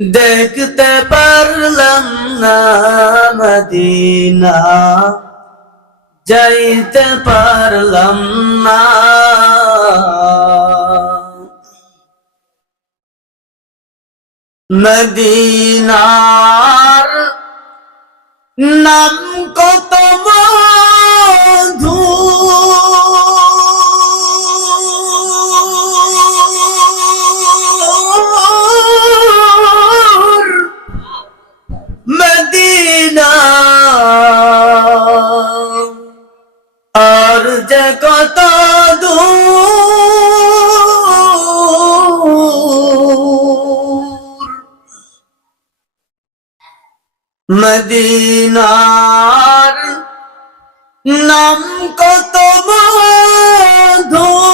দেখতে পারলাম না মদিনা। যাইতে পারলাম না। মদিনার নাম কত আর যে কত দূর মদিনার নাম কত মধুর।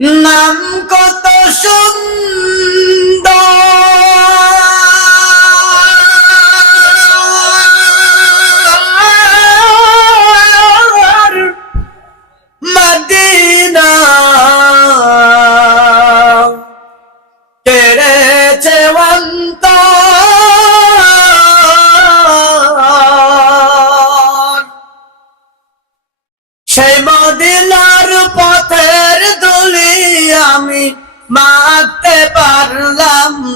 নাম কত সুন্দর।